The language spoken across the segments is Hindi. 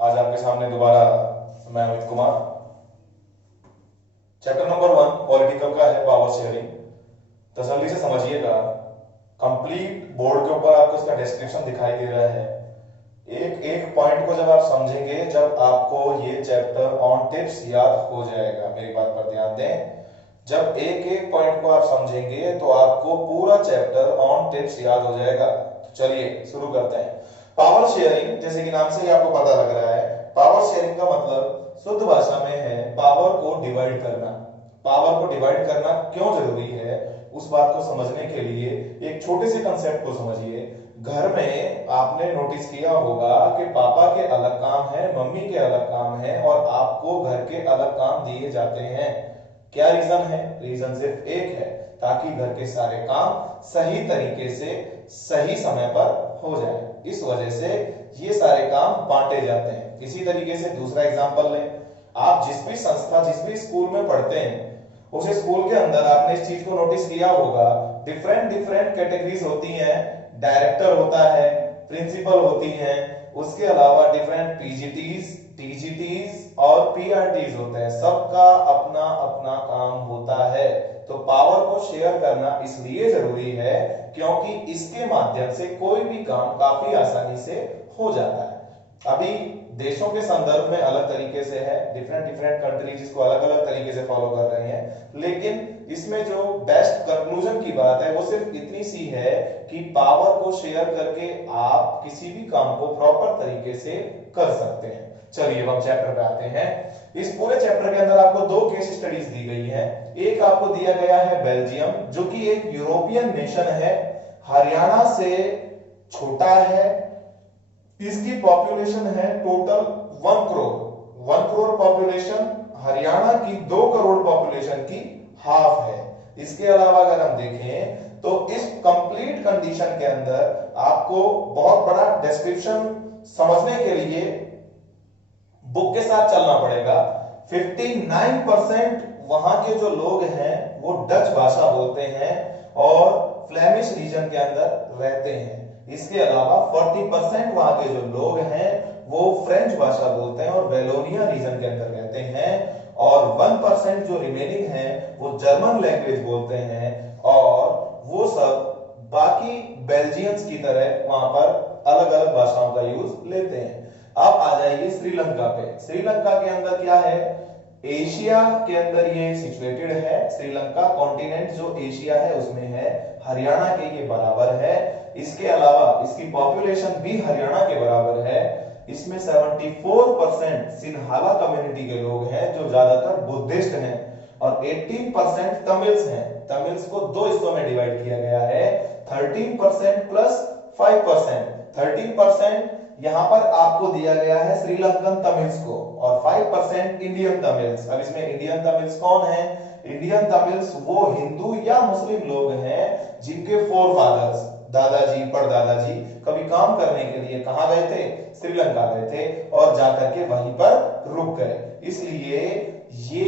आज आपके सामने दोबारा मैं Amit Kumar. Chapter number 1 political का है, पावर शेयरिंग। तसल्ली से समझिएगा, कंप्लीट बोर्ड के ऊपर आपको इसका डिस्क्रिप्शन दिखाई दे रहा है। एक एक पॉइंट को जब आप समझेंगे, जब आपको ये चैप्टर ऑन टिप्स याद हो जाएगा। मेरी बात पर ध्यान दें, जब एक एक पॉइंट को आप समझेंगे तो आपको पूरा चैप्टर ऑन टिप्स याद हो जाएगा। तो चलिए शुरू करते हैं। पावर शेयरिंग, जैसे कि नाम से ही आपको पता लग रहा है, पावर शेयरिंग का मतलब शुद्ध भाषा में है पावर को डिवाइड करना। पावर को डिवाइड करना क्यों जरूरी है, उस बात को समझने के लिए एक छोटे से कंसेप्ट को समझिए। घर में आपने नोटिस किया होगा कि पापा के अलग काम है, मम्मी के अलग काम है, और आपको घर के अलग काम दिए जाते हैं। क्या रीजन है? रीजन सिर्फ एक है, ताकि घर के सारे काम सही तरीके से सही समय पर हो जाए। इस वजह से ये सारे काम बांटे जाते हैं। इसी तरीके से दूसरा एग्जांपल लें, आप जिस भी संस्था, जिस भी स्कूल में पढ़ते हैं, उस स्कूल के अंदर आपने इस चीज को नोटिस किया होगा, डिफरेंट डिफरेंट कैटेगरीज होती हैं। डायरेक्टर होता है, प्रिंसिपल होती हैं, उसके अलावा डिफरेंट पीजीटीज, टीजीटीज और पीआरटीज होते हैं। सबका अपना अपना काम होता है। तो पावर को शेयर करना इसलिए जरूरी है क्योंकि इसके माध्यम से कोई भी काम काफी आसानी से हो जाता है। अभी देशों के संदर्भ में अलग तरीके से है, डिफरेंट डिफरेंट कंट्रीज इसको अलग अलग तरीके से फॉलो कर रहे हैं, लेकिन इसमें जो बेस्ट कंक्लूजन की बात है वो सिर्फ इतनी सी है कि पावर को शेयर करके आप किसी भी काम को प्रॉपर तरीके से कर सकते हैं। चलिए हम चैप्टर पे आते हैं। इस पूरे चैप्टर के अंदर आपको दो केस स्टडीज दी गई हैं। एक आपको दिया गया है बेल्जियम, जो कि एक यूरोपियन नेशन है, हरियाणा से छोटा है। इसकी पॉपुलेशन है टोटल 1 करोड़। 1 करोड़ पॉपुलेशन हरियाणा की 2 करोड़ पॉपुलेशन की हाफ है। इसके अलावा अगर हम देखें तो इस कंप्लीट कंडीशन के अंदर आपको बहुत बड़ा डिस्क्रिप्शन समझने के लिए बुक के साथ चलना पड़ेगा। 59% वहां के जो लोग हैं वो डच भाषा बोलते हैं और फ्लेमिश रीजन के अंदर रहते हैं। इसके अलावा 40% वहां के जो लोग हैं वो फ्रेंच भाषा बोलते हैं और वेलोनिया रीजन के अंदर रहते हैं, और 1% जो रिमेनिंग है वो जर्मन लैंग्वेज बोलते हैं, और वो सब बाकी बेल्जियंस की तरह वहां पर अलग अलग भाषाओं का यूज लेते हैं। अब आ जाइए श्रीलंका पे। श्रीलंका के अंदर क्या है? एशिया के अंदर ये सिचुएटेड है। श्रीलंका कॉन्टिनेंट जो एशिया है उसमें है, हरियाणा के ये बराबर है। इसके अलावा इसकी पॉपुलेशन भी हरियाणा के बराबर है। इसमें 74% सिन्हाला कम्युनिटी के लोग हैं जो ज्यादातर बुद्धिस्ट हैं, और 18% तमिल्स हैं। तमिल्स को दो हिस्सों में डिवाइड किया गया है, 13% प्लस 5%। 13% यहां पर आपको दिया गया है श्रीलंकन तमिल्स को, और 5% इंडियन तमिल्स। अब इसमें इंडियन तमिल्स कौन है? इंडियन तमिल्स वो हिंदू या मुस्लिम लोग हैं जिनके फोर फादर्स, दादाजी परदादाजी कभी काम करने के लिए कहां गए थे? श्रीलंका गए थे और जाकर के वहीं पर रुक गए। इसलिए ये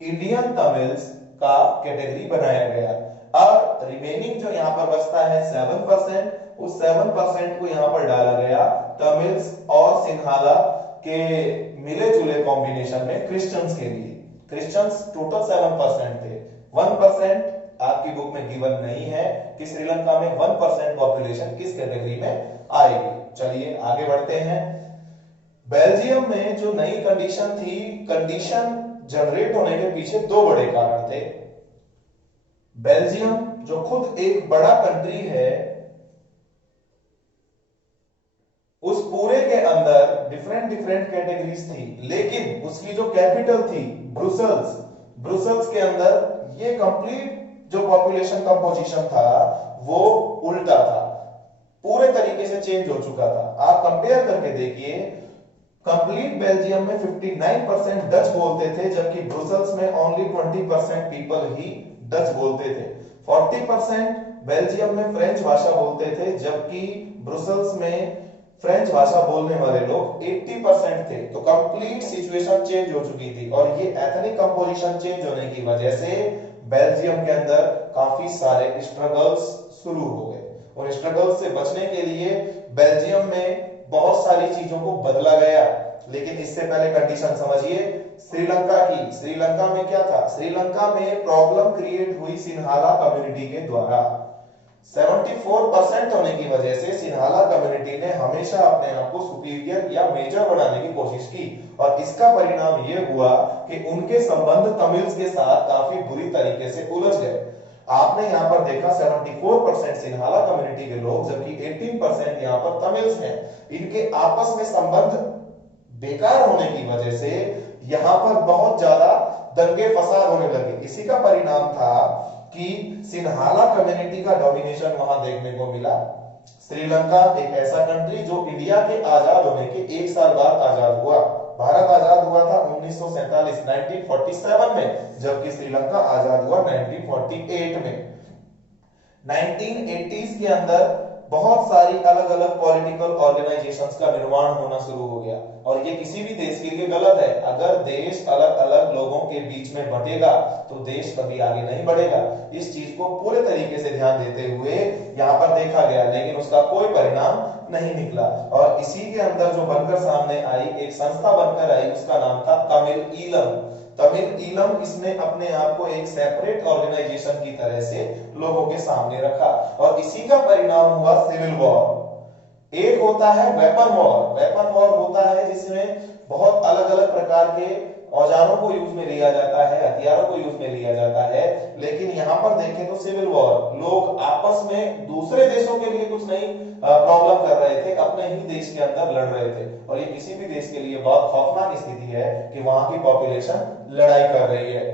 इंडियन तमिल्स का कैटेगरी बनाया गया। और रिमेनिंग जो यहां पर बचता है 7%, उस 7% को यहां पर डाला गया तमिल्स और सिन्हाला के मिले जुले कॉम्बिनेशन में क्रिश्चियंस के लिए। क्रिश्चियंस टोटल 7% थे। 1% आपकी बुक में गिवन नहीं है कि श्रीलंका में 1% पॉपुलेशन किस कैटेगरी में आएगी। चलिए आगे बढ़ते हैं। बेल्जियम में जो नई कंडीशन थी, कंडीशन जनरेट होने के पीछे दो बड़े कारण थे। बेल्जियम जो खुद एक बड़ा कंट्री है, उस पूरे के अंदर डिफरेंट डिफरेंट कैटेगरीज थी, लेकिन उसकी जो कैपिटल थी ब्रुसेल्स, ब्रुसेल्स के अंदर ये कंप्लीट जो पॉपुलेशन कंपोजिशन था वो उल्टा था, पूरे तरीके से चेंज हो चुका था। आप कंपेयर करके देखिए, कंप्लीट बेल्जियम में 59% डच बोलते थे, जबकि ब्रुसेल्स में ओनली 20% पीपल ही डच बोलते थे। 40% बेल्जियम में फ्रेंच भाषा बोलते थे, जबकि ब्रुसेल्स में फ्रेंच भाषा बोलने वाले लोग 80% थे। तो कंप्लीट सिचुएशन चेंज हो चुकी थी, और ये एथनिक कंपोजिशन चेंज होने की वजह से बेल्जियम के अंदर काफी सारे स्ट्रगल्स शुरू हो गए, और स्ट्रगल्स से बचने के लिए बेल्जियम में बहुत सारी चीजों को बदला गया। लेकिन इससे पहले कंडीशन समझिए श्रीलंका की। श्रीलंका में क्या था? श्रीलंका में प्रॉब्लम क्रिएट हुई सिन्हाला कम्युनिटी के द्वारा। 74% होने की वजह से सिन्हाला कम्युनिटी ने हमेशा अपने आप को सुपीरियर या मेजर बनाने की कोशिश की, और इसका परिणाम यह हुआ कि उनके संबंध तमिल्स के साथ काफी बुरी तरीके से उलझ गए। आपने यहां पर देखा 74% सिन्हाला कम्युनिटी के लोग, जबकि 18% यहां पर तमिल्स हैं। इनके आपस में संबंध बेकार होने की वजह से यहां पर बहुत ज्यादा दंगे फसाद होने लगे। इसी का परिणाम था कि सिन्हाला कम्युनिटी का डोमिनेशन वहां देखने को मिला। श्रीलंका एक ऐसा कंट्री जो इंडिया के आजाद होने के एक साल बाद आजाद हुआ। भारत आजाद हुआ था 1947 1947 में, जबकि श्रीलंका आजाद हुआ 1948 में। 1980s के अंदर बहुत सारी अलग अलग पॉलिटिकल ऑर्गेनाइजेशंस का निर्माण होना शुरू हो गया, और ये किसी भी देश के लिए गलत है। अगर देश अलग अलग लोगों के बीच में बंटेगा तो देश कभी आगे नहीं बढ़ेगा। इस चीज को पूरे तरीके से ध्यान देते हुए यहाँ पर देखा गया, लेकिन उसका कोई परिणाम नहीं निकला। और इसी के अंदर जो बनकर सामने आई, एक संस्था बनकर आई, उसका नाम था तमिल ईलम। तमिल ईलम इसने अपने आप को एक सेपरेट ऑर्गेनाइजेशन की तरह से लोगों के सामने रखा, और इसी का परिणाम हुआ सिविल वॉर। एक होता है वेपन वॉर। वेपन वॉर होता है जिसमें बहुत अलग अलग प्रकार के औजारों को यूज में लिया जाता है, हथियारों को यूज में लिया जाता है। लेकिन यहां पर देखें तो सिविल वॉर, लोग आपस में दूसरे देशों के लिए कुछ नहीं प्रॉब्लम कर रहे थे, अपने ही देश के अंदर लड़ रहे थे। और ये किसी भी देश के लिए बहुत खौफनाक स्थिति है कि वहां की पॉपुलेशन लड़ाई कर रही है।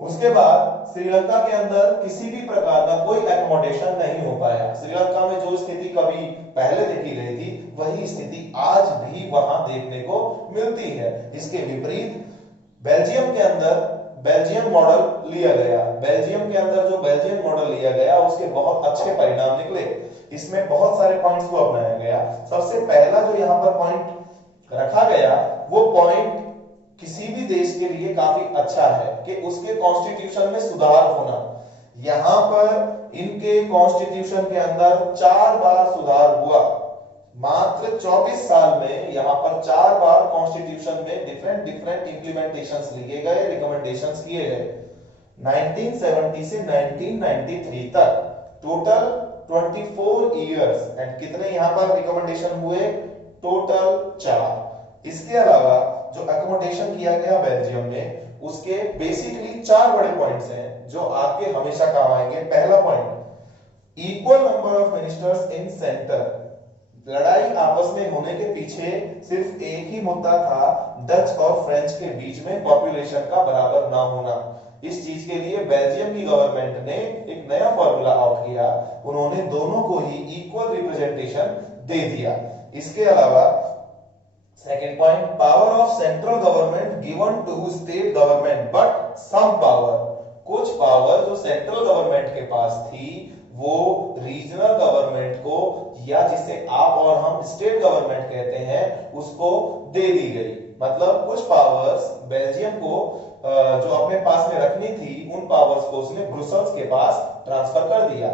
उसके बाद श्रीलंका के अंदर किसी भी प्रकार का कोई एकोमोडेशन नहीं हो पाया। श्रीलंका में जो स्थिति कभी पहले देखी गई थी, वही स्थिति आज भी वहां देखने को मिलती है। इसके विपरीत बेल्जियम के अंदर बेल्जियम मॉडल लिया गया। बेल्जियम के अंदर जो बेल्जियम मॉडल लिया गया, उसके बहुत अच्छे परिणाम निकले। इसमें बहुत सारे पॉइंट्स को अपनाया गया। सबसे पहला जो यहाँ पर पॉइंट रखा गया, वो पॉइंट किसी भी देश के लिए काफी अच्छा है कि उसके कॉन्स्टिट्यूशन में सुधार होना। यहां पर इनके कॉन्स्टिट्यूशन के अंदर 4 बार सुधार हुआ। मात्र 24 साल में यहां पर 4 बार कॉन्स्टिट्यूशन में डिफरेंट डिफरेंट इंप्लीमेंटेशंस लिए गए, रिकमेंडेशंस किए गए। 1970 से 1993 तक टोटल 24 इयर्स, एंड कितने यहां पर रिकमेंडेशन हुए? टोटल 4। इसके अलावा जो अकोमोडेशन किया गया बेल्जियम में, उसके बेसिकली 4 बड़े पॉइंट्स हैं जो आपके हमेशा काम आएंगे। पहला point, equal number of ministers in centre. लड़ाई आपस में होने के पीछे सिर्फ एक ही मुद्दा था, डच और फ्रेंच के बीच में पॉपुलेशन का बराबर ना होना। इस चीज के लिए बेल्जियम की गवर्नमेंट ने एक नया फॉर्मूला आउट किया। उन्होंने दोनों को ही इक्वल रिप्रेजेंटेशन दे दिया। इसके अलावा second point, power of central government given to state government but some power. कुछ पावर जो सेंट्रल गवर्नमेंट के पास थी, वो रीजनल गवर्नमेंट को, या जिसे आप और हम स्टेट गवर्नमेंट कहते हैं, उसको दे दी गई। मतलब कुछ पावर्स बेल्जियम को जो अपने पास में रखनी थी, उन पावर्स को उसने ब्रुसेल्स के पास ट्रांसफर कर दिया।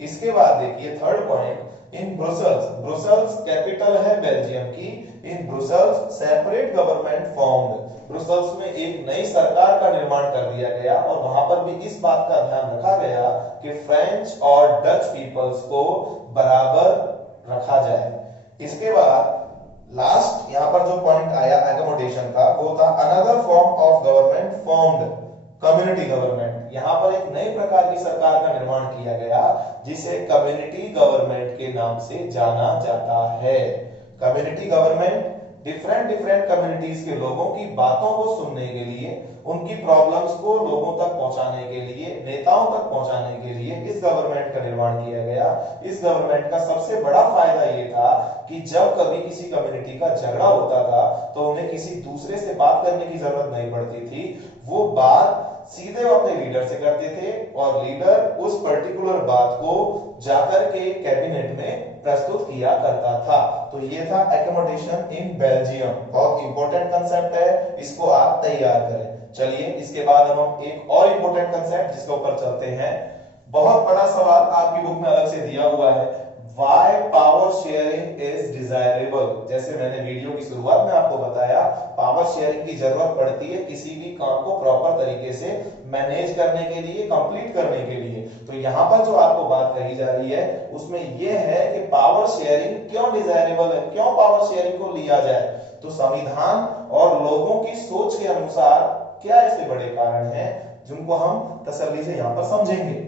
इसके बाद देखिए third point, in Brussels, Brussels capital है बेल्जियम की, in Brussels separate government formed. Brussels में एक नई सरकार का निर्माण कर दिया गया, और वहां पर भी इस बात का ध्यान रखा गया कि फ्रेंच और डच पीपल्स को बराबर रखा जाए। इसके बाद लास्ट यहां पर जो पॉइंट आया एकोमोडेशन का, वो था another form of government formed, community government. यहां पर एक नई प्रकार की सरकार का निर्माण किया गया, जिसे कम्युनिटी गवर्नमेंट के नाम से जाना जाता है। Community government different different communities के लोगों की बातों को सुनने के लिए, उनकी प्रॉब्लम्स को लोगों तक पहुंचाने के लिए, नेताओं तक पहुंचाने के लिए इस गवर्नमेंट का निर्माण किया गया। इस गवर्नमेंट का सबसे बड़ा फायदा ये था कि जब कभी किसी कम्युनिटी का झगड़ा होता था, तो उन्हें किसी दूसरे से बात करने की जरूरत नहीं पड़ती थी। वो बात सीधे वो अपने लीडर से करते थे, और लीडर उस पर्टिकुलर बात को जाकर के कैबिनेट में प्रस्तुत किया करता था। तो ये था एकोमोडेशन इन बेल्जियम। बहुत इंपॉर्टेंट कंसेप्ट है, इसको आप तैयार करें। चलिए इसके बाद हम एक और इंपॉर्टेंट कंसेप्ट जिसके ऊपर चलते हैं। बहुत बड़ा सवाल आपकी बुक में अलग से दिया हुआ है, Why power sharing is desirable? जैसे मैंने वीडियो की शुरुआत में आपको बताया, पावर शेयरिंग की जरूरत पड़ती है किसी भी काम को प्रॉपर तरीके से मैनेज करने के लिए, कंप्लीट करने के लिए। तो यहाँ पर जो आपको बात कही जा रही है उसमें यह है कि पावर शेयरिंग क्यों डिजायरेबल है, क्यों पावर शेयरिंग को लिया जाए। तो संविधान और लोगों की सोच के अनुसार क्या ऐसे बड़े कारण हैं जिनको हम तसल्ली से यहाँ पर समझेंगे।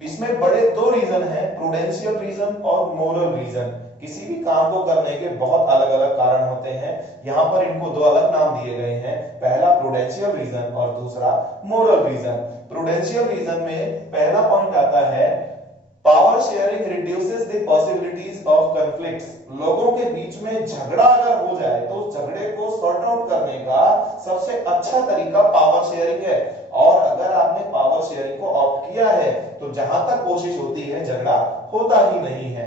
इसमें बड़े दो रीजन हैं, प्रूडेंशियल रीजन और मोरल रीजन। किसी भी काम को करने के बहुत अलग अलग कारण होते हैं, यहाँ पर इनको दो अलग नाम दिए गए हैं, पहला प्रूडेंशियल रीजन और दूसरा मोरल रीजन। प्रूडेंशियल रीजन में पहला पॉइंट आता है power sharing reduces the possibilities of conflicts. लोगों के बीच में झगड़ा अगर हो जाए तो झगड़े को सॉर्ट आउट करने का सबसे अच्छा तरीका पावर शेयरिंग है। और अगर आपने पावर शेयरिंग को ऑप्ट किया है तो जहां तक कोशिश होती है झगड़ा होता ही नहीं है।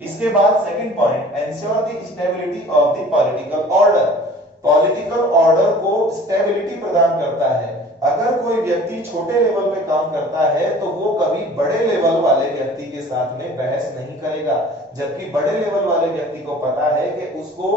इसके बाद second point, ensure the stability of the political order. Political order को स्टेबिलिटी प्रदान करता है। अगर कोई व्यक्ति छोटे लेवल पे काम करता है तो वो कभी बड़े लेवल वाले व्यक्ति के साथ में बहस नहीं करेगा, जबकि बड़े लेवल वाले व्यक्ति को पता है कि उसको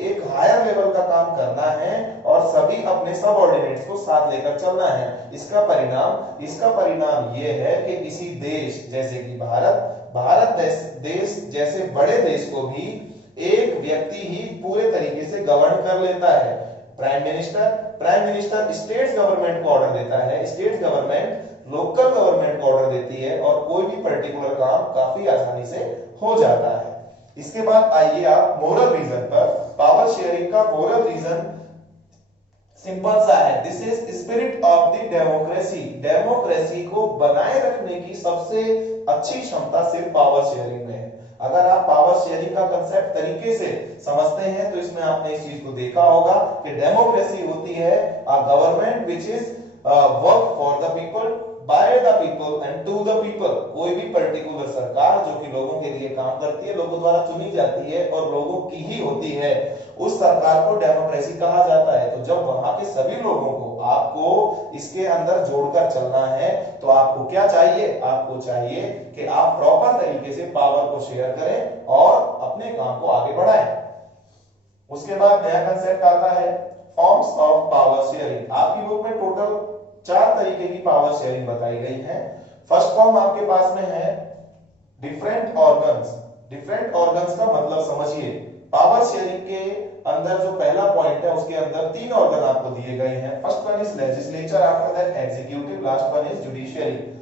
एक हायर लेवल का काम करना है और सभी अपने सबऑर्डिनेट्स को साथ लेकर चलना है। इसका परिणाम ये है कि किसी देश जैसे कि भारत देश जैसे बड़े देश को भी एक व्यक्ति ही पूरे तरीके से गवर्न कर लेता है। प्राइम मिनिस्टर स्टेट गवर्नमेंट को ऑर्डर देता है, स्टेट गवर्नमेंट लोकल गवर्नमेंट को ऑर्डर देती है और कोई भी पर्टिकुलर काम काफी आसानी से हो जाता है। इसके बाद आइए आप मोरल रीजन पर। पावर शेयरिंग का मोरल रीजन सिंपल सा है, this is spirit of the democracy. Democracy को बनाए रखने की सबसे अच्छी क्षमता सिर्फ पावर शेयरिंग में है। अगर आप पावर शेयरिंग का कंसेप्ट तरीके से समझते हैं तो इसमें आपने इस चीज को देखा होगा कि डेमोक्रेसी होती है a government which is work for the people, by the people and to the people. कोई भी पर्टिकुलर सरकार जो कि लोगों के लिए काम करती है, लोगों द्वारा चुनी जाती है और लोगों की ही होती है, उस सरकार को डेमोक्रेसी कहा जाता है। तो जब वहां के सभी लोगों को आपको इसके अंदर जोड़कर चलना है तो आपको क्या चाहिए, आपको चाहिए कि आप प्रॉपर तरीके से पावर को शेयर करें और अपने काम को आगे बढ़ाएं। उसके बाद नया कंसेप्ट आता है फॉर्म्स ऑफ पावर शेयरिंग। आपकी बुक में टोटल 4 तरीके की पावर शेयरिंग बताई गई है। फर्स्ट फॉर्म आपके पास में है डिफरेंट ऑर्गन्स। डिफरेंट ऑर्गन्स का मतलब समझिए, पावर शेयरिंग के अंदर जो पहला पॉइंट है उसके अंदर 3 ऑर्गन आपको दिए गए हैं। First one is legislature, after that executive, last one is judiciary.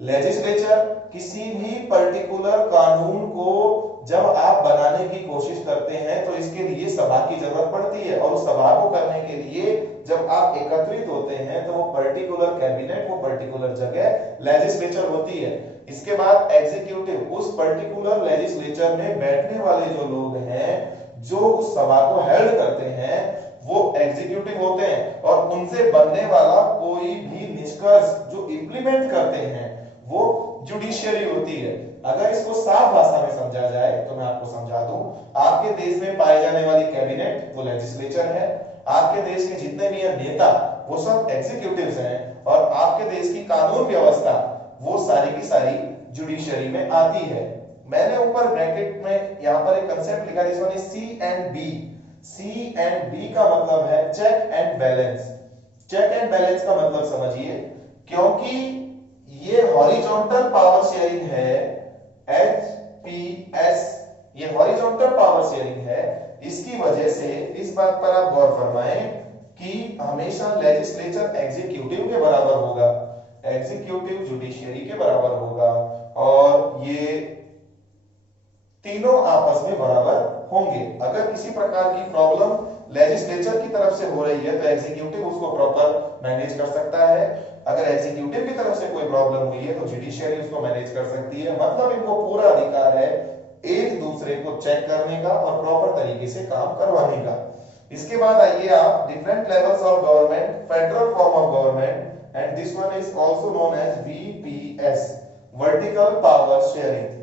Legislature किसी भी पर्टिकुलर कानून को जब आप बनाने की कोशिश करते हैं तो इसके लिए सभा की जरूरत पड़ती है और उस सभा को करने के लिए जब आप एकत्रित होते हैं तो वो पर्टिकुलर कैबिनेट, वो पर्टिकुलर जगह लेजिस्लेचर होती है। इसके बाद एग्जीक्यूटिव, उस पर्टिकुलर लेजिस्लेचर में बैठने वाले जो लोग हैं जो उस सभा को हेल्ड करते हैं वो एग्जीक्यूटिव होते हैं और उनसे बनने वाला कोई भी निष्कर्ष जो इंप्लीमेंट करते हैं वो जुडिशियरी होती है। अगर इसको साफ भाषा में समझा जाए तो मैं आपको समझा दूं, आपके देश में पाए जाने वाली कैबिनेट वो लेजिस्लेचर है, आपके देश के जितने भी नेता वो सब एग्जीक्यूटिव्स हैं और आपके देश की कानून व्यवस्था वो सारी की सारी जुडिशियरी में आती है। मैंने ऊपर ब्रैकेट में यहां पर एक कंसेप्ट लिखा है, this one is C and B. C and B का मतलब है check and balance. Check and balance का मतलब समझिए, क्योंकि ये हॉरिजॉन्टल पावर शेयरिंग है, HPS, ये हॉरिजॉन्टल पावर शेयरिंग है, इसकी वजह से इस बात पर आप गौर फरमाएं कि हमेशा लेजिस्लेचर एग्जीक्यूटिव के बराबर होगा, एग्जीक्यूटिव जुडिशियरी के बराबर होगा और ये तीनों आपस में बराबर होंगे। अगर किसी प्रकार की प्रॉब्लम लेजिस्लेचर की तरफ से हो रही है तो एग्जीक्यूटिव उसको प्रॉपर मैनेज कर सकता है, अगर एग्जीक्यूटिव की तरफ से कोई प्रॉब्लम हुई है तो जुडिशियरी उसको मैनेज कर सकती है। मतलब इनको पूरा अधिकार है एक दूसरे को चेक करने का और प्रॉपर तरीके से काम करवाने का। इसके बाद आइए आप different levels of government, federal form of government and this one is also known as VPS, vertical power sharing.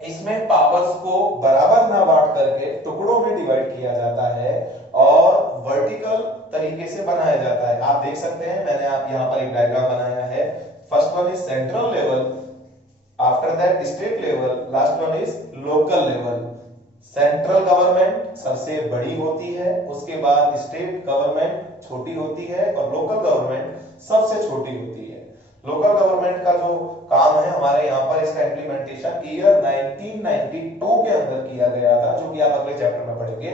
इसमें पावर्स को बराबर ना बांट करके टुकड़ों में डिवाइड किया जाता है और वर्टिकल तरीके से बनाया जाता है। आप देख सकते हैं मैंने आप यहां पर एक डायग्राम बनाया है। First one is central level, after that state level, last one is local level. Central government सबसे बड़ी होती है, उसके बाद स्टेट गवर्नमेंट छोटी होती है और लोकल गवर्नमेंट सबसे छोटी होती है। लोकल गवर्नमेंट का जो काम है हमारे यहाँ पर, इसका इम्प्लीमेंटेशन ईयर 1992 के अंदर किया गया था, जो कि आप अगले चैप्टर में पढ़ेंगे।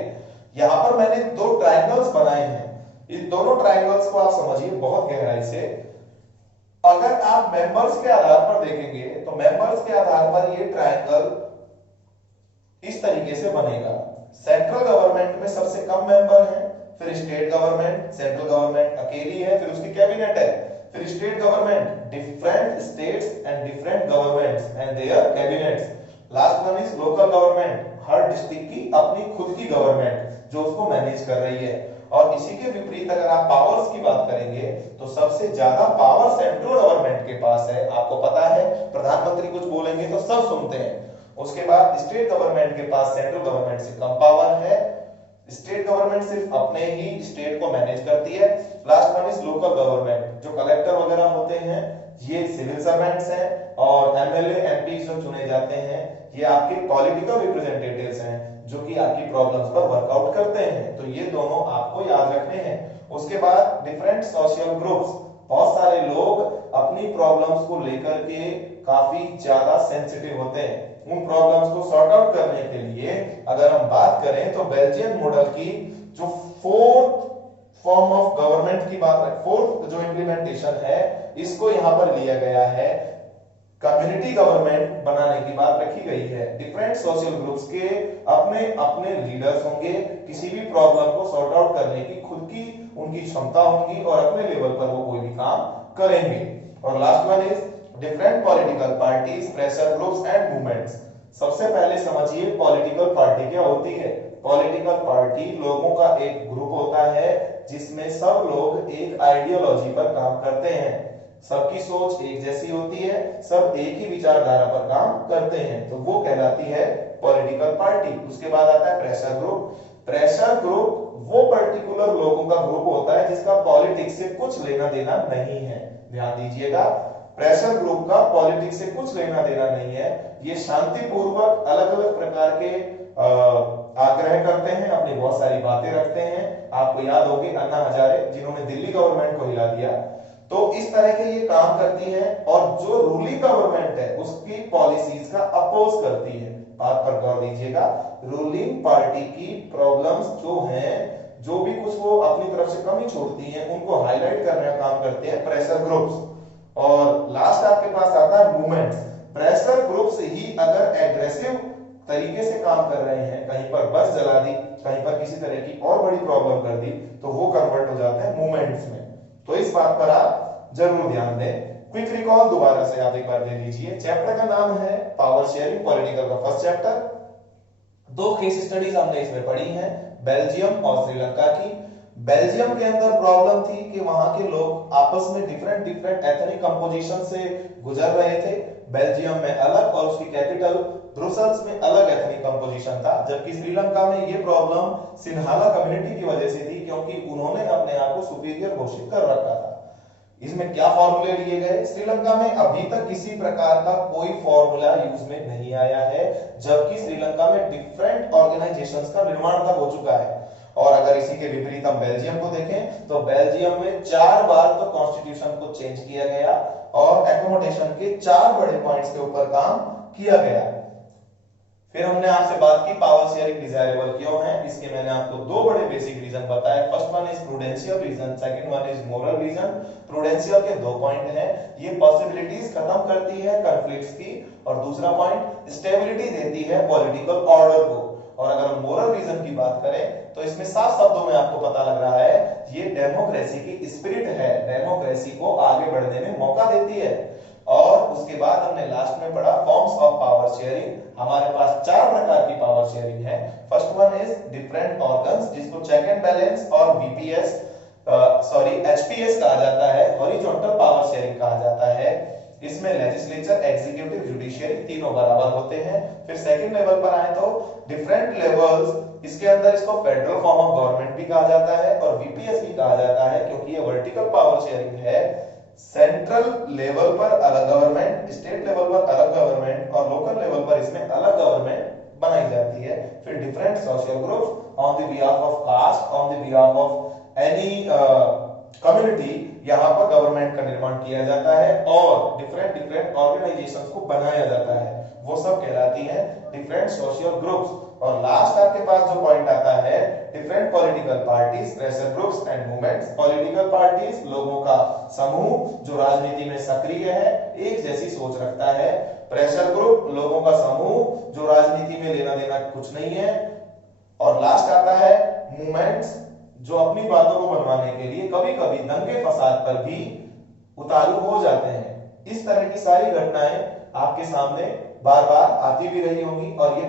यहाँ पर मैंने दो ट्रायंगल्स बनाए हैं, इन दोनों ट्रायंगल्स को आप समझिए बहुत गहराई से। अगर आप मेंबर्स के आधार पर देखेंगे तो मेंबर्स के आधार पर ये ट्रायंगल इस तरीके से बनेगा। सेंट्रल गवर्नमेंट में सबसे कम मेंबर हैं, फिर स्टेट गवर्नमेंट, सेंट्रल गवर्नमेंट अकेली है, फिर उसकी कैबिनेट है, फिर state government, different states and different governments and their cabinets. Last one is local government, हर डिस्ट्रिक्ट की अपनी खुद की गवर्नमेंट जो उसको मैनेज कर रही है। और इसी के विपरीत अगर आप पावर्स की बात करेंगे तो सबसे ज्यादा पावर सेंट्रल गवर्नमेंट के पास है। आपको पता है प्रधानमंत्री कुछ बोलेंगे तो सब सुनते हैं। उसके बाद स्टेट गवर्नमेंट के पास सेंट्रल गवर्नमेंट से कम पावर है, स्टेट गवर्नमेंट सिर्फ अपने ही स्टेट को मैनेज करती है। Last one is local government, जो कलेक्टर वगैरह होते हैं ये सिविल सर्वेंट्स हैं, और एमएलए एमपी जो चुने जाते हैं ये आपके पॉलिटिकल रिप्रेजेंटेटिव्स हैं जो कि आपकी प्रॉब्लम्स पर वर्कआउट करते हैं। तो ये दोनों आपको याद रखने हैं। उसके बाद डिफरेंट सोशल ग्रुप्स, बहुत सारे लोग अपनी प्रॉब्लम्स को लेकर के काफी ज्यादा सेंसिटिव होते हैं। उन प्रॉब्लम्स को सॉर्ट आउट करने के लिए अगर हम बात करें तो बेल्जियन मॉडल की जो फोर्थ फॉर्म ऑफ गवर्नमेंट की बात है, फोर्थ जो इंप्लीमेंटेशन है, इसको यहां पर लिया गया है। कम्युनिटी गवर्नमेंट बनाने की बात रखी गई है। डिफरेंट सोशल ग्रुप्स के अपने अपने लीडर्स होंगे, किसी भी प्रॉब्लम को सॉर्ट आउट करने की खुद की उनकी क्षमता होगी और अपने लेवल पर वो कोई भी काम करेंगे। और last one is different political parties, pressure groups and movements. सबसे पहले समझिए पॉलिटिकल पार्टी क्या होती है। पॉलिटिकल पार्टी लोगों का एक ग्रुप होता है जिसमें सब लोग एक आइडियोलॉजी पर काम करते हैं, सबकी सोच एक जैसी होती है, सब एक ही विचारधारा पर काम करते हैं, तो वो कहलाती है पॉलिटिकल पार्टी। उसके बाद आता है प्रेशर ग्रुप। प्रेशर ग्रुप वो पर्टिकुलर लोगों का ग्रुप होता है जिसका पॉलिटिक्स से कुछ लेना देना नहीं है। ध्यान दीजिएगा, प्रेशर ग्रुप का पॉलिटिक्स से कुछ लेना देना नहीं है। ये शांतिपूर्वक अलग अलग प्रकार के आग्रह करते हैं, अपनी बहुत सारी बातें रखते हैं। आपको याद होगी अन्ना हजारे जिन्होंने दिल्ली गवर्नमेंट को हिला दिया, तो इस तरह के ये काम करती है। और जो रूलिंग गवर्नमेंट है उसकी पॉलिसीज का अपोज करती है। बात पर गौर दीजिएगा, रूलिंग पार्टी की प्रॉब्लम्स जो हैं, जो भी कुछ वो अपनी तरफ से कमी छोड़ती हैं, उनको हाईलाइट करने का काम करते हैं प्रेशर ग्रुप्स। और लास्ट आपके पास आता है मूवमेंट्स। प्रेशर ग्रुप्स ही अगर एग्रेसिव तरीके से काम कर रहे हैं, कहीं पर बस जला दी, कहीं पर किसी तरह की और बड़ी प्रॉब्लम कर दी, तो वो कन्वर्ट हो जाते हैं मूवमेंट्स में। तो इस बात पर आप जरूर ध्यान दें। क्विक रिकॉल दोबारा से आप एक बार दे लीजिए। चैप्टर का नाम है पावर शेयरिंग, पॉलिटिकल का फर्स्ट चैप्टर। दो केस स्टडीज हमने इसमें पढ़ी हैं, बेल्जियम और श्रीलंका की। बेल्जियम के अंदर प्रॉब्लम थी कि वहां के लोग आपस में डिफरेंट डिफरेंट एथनिक कंपोजिशन से गुजर रहे थे। बेल्जियम में अलग और उसकी कैपिटल ब्रुसेल्स में अलग एथनिक कंपोजिशन था, जबकि श्रीलंका में ये प्रॉब्लम सिन्हाला कम्युनिटी की वजह से थी, क्योंकि उन्होंने अपने आप को सुपीरियर घोषित कर रखा था। इसमें क्या फॉर्मूले लिए गए? श्रीलंका में अभी तक किसी प्रकार का कोई फॉर्मूला यूज में नहीं आया है, जबकि श्रीलंका में डिफरेंट ऑर्गेनाइजेशंस का निर्माण तब हो चुका है। और अगर इसी के विपरीत हम बेल्जियम को देखें तो बेल्जियम में 4 बार तो कॉन्स्टिट्यूशन को चेंज किया गया और एकोमोडेशन के 4 बड़े पॉइंट्स के ऊपर काम किया गया। फिर हमने आपसे बात की पावर शेयरिंग डिजायरेबल क्यों है। इसके मैंने आपको 2 बड़े बेसिक रीजन बताए। First one is prudential reason, second one is moral reason. Prudential के 2 पॉइंट हैं, ये पॉसिबिलिटीज खत्म करती है कॉन्फ्लिक्ट्स की, और दूसरा पॉइंट स्टेबिलिटी देती है पॉलिटिकल ऑर्डर को। और अगर हम मोरल रीजन की बात करें तो इसमें साफ शब्दों में आपको पता लग रहा है ये डेमोक्रेसी की स्पिरिट है, डेमोक्रेसी को आगे बढ़ने में मौका देती है। और उसके बाद हमने लास्ट में पढ़ा फॉर्म्स ऑफ पावर शेयरिंग। हमारे पास 4 प्रकार की पावर शेयरिंग है। First one is different organs, जिसको चेक एंड बैलेंस और बीपीएस एचपीएस कहा जाता है, हॉरिजॉन्टल पावर शेयरिंग कहा जाता है। इसमें लेजिस्लेचर, एग्जीक्यूटिव, जुडिशियरी तीनों बराबर होते हैं। फिर सेकंड लेवल पर आए तो डिफरेंट लेवल्स, इसके अंदर इसको फेडरल फॉर्म ऑफ गवर्नमेंट भी कहा जाता है और वीपीएस भी कहा जाता है, क्योंकि ये वर्टिकल पावर शेयरिंग है। सेंट्रल लेवल पर अलग गवर्नमेंट, स्टेट लेवल पर अलग गवर्नमेंट और लोकल लेवल पर इसमें अलग गवर्नमेंट बनाई जाती है। फिर different social groups on the behalf of caste, on the behalf of any community, यहाँ पर गवर्नमेंट का निर्माण किया जाता है और डिफरेंट डिफरेंट ऑर्गेनाइजेशंस को बनाया जाता है, वो सब कहलाती हैं डिफरेंट सोशल ग्रुप्स। और लास्ट आपके पास जो पॉइंट आता है, different political parties, pressure groups and movements. Political parties लोगों का समूह जो राजनीति में सक्रिय है, एक जैसी सोच रखता है। प्रेशर ग्रुप लोगों का समूह जो राजनीति में लेना देना कुछ नहीं है। और लास्ट आता है मूवमेंट्स, जो अपनी बातों को बनवाने के लिए कभी कभी दंगे फसाद पर भी उतारू हो जाते हैं। इस तरह की सारी घटनाएं आपके सामने बार बार आती भी रही होंगी और ये